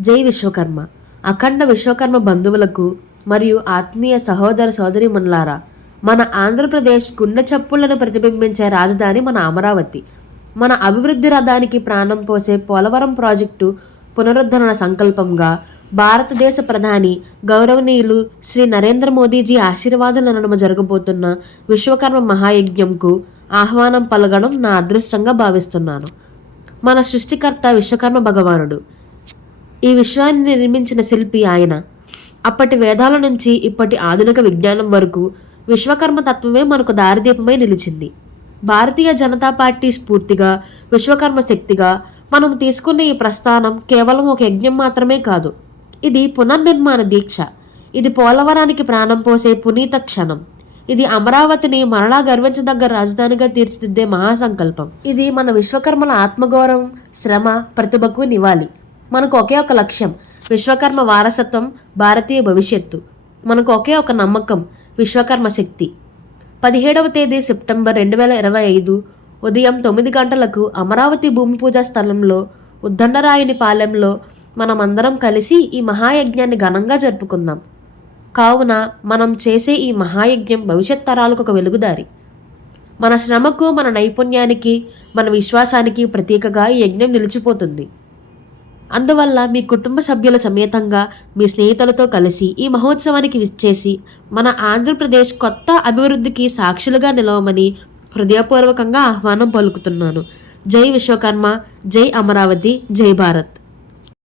జై విశ్వకర్మ. అఖండ విశ్వకర్మ బంధువులకు మరియు ఆత్మీయ సహోదర సోదరిమణులారా మన ఆంధ్రప్రదేశ్ గుండె చప్పులను ప్రతిబింబించే రాజధాని మన అమరావతి. మన అభివృద్ధి రథానికి ప్రాణం పోసే పోలవరం ప్రాజెక్టు పునరుద్ధరణ సంకల్పంగా భారతదేశ ప్రధాని గౌరవనీయులు శ్రీ నరేంద్ర మోదీజీ ఆశీర్వాదాల నడుమ జరగబోతున్న విశ్వకర్మ మహాయజ్ఞంకు ఆహ్వానం పలగడం నా అదృష్టంగా భావిస్తున్నాను. మన సృష్టికర్త విశ్వకర్మ భగవానుడు. ఈ విశ్వాన్ని నిర్మించిన శిల్పి ఆయన. అప్పటి వేదాల నుంచి ఇప్పటి ఆధునిక విజ్ఞానం వరకు విశ్వకర్మ తత్వమే మనకు దారిదీపమై నిలిచింది. భారతీయ జనతా పార్టీ స్ఫూర్తిగా విశ్వకర్మ శక్తిగా మనం తీసుకున్న ఈ ప్రస్థానం కేవలం ఒక యజ్ఞం మాత్రమే కాదు ఇది పునర్నిర్మాణ దీక్ష. ఇది పోలవరానికి ప్రాణం పోసే పునీత క్షణం. ఇది అమరావతిని మరలా గర్వించదగ్గ రాజధానిగా తీర్చిదిద్దే మహాసంకల్పం. ఇది మన విశ్వకర్మల ఆత్మగౌరవం శ్రమ ప్రతిభకు నివాళి. మనకు ఒకే ఒక లక్ష్యం విశ్వకర్మ వారసత్వం భారతీయ భవిష్యత్తు. మనకు ఒకే ఒక నమ్మకం విశ్వకర్మ శక్తి. పదిహేడవ తేదీ సెప్టెంబర్ రెండు వేల ఇరవై ఐదు ఉదయం తొమ్మిది గంటలకు అమరావతి భూమి పూజ స్థలంలో ఉద్దండరాయుని పాలెంలో మనమందరం కలిసి ఈ మహాయజ్ఞాన్ని ఘనంగా జరుపుకుందాం. కావున మనం చేసే ఈ మహాయజ్ఞం భవిష్యత్ తరాలకు ఒక వెలుగుదారి. మన శ్రమకు మన నైపుణ్యానికి మన విశ్వాసానికి ప్రతీకగా ఈ యజ్ఞం నిలిచిపోతుంది. అందువల్ల మీ కుటుంబ సభ్యుల సమేతంగా మీ స్నేహితులతో కలిసి ఈ మహోత్సవానికి విచ్చేసి మన ఆంధ్రప్రదేశ్ కొత్త అభివృద్ధికి సాక్షులుగా నిలవమని హృదయపూర్వకంగా ఆహ్వానం పలుకుతున్నాను. జై విశ్వకర్మ జై అమరావతి జై భారత్.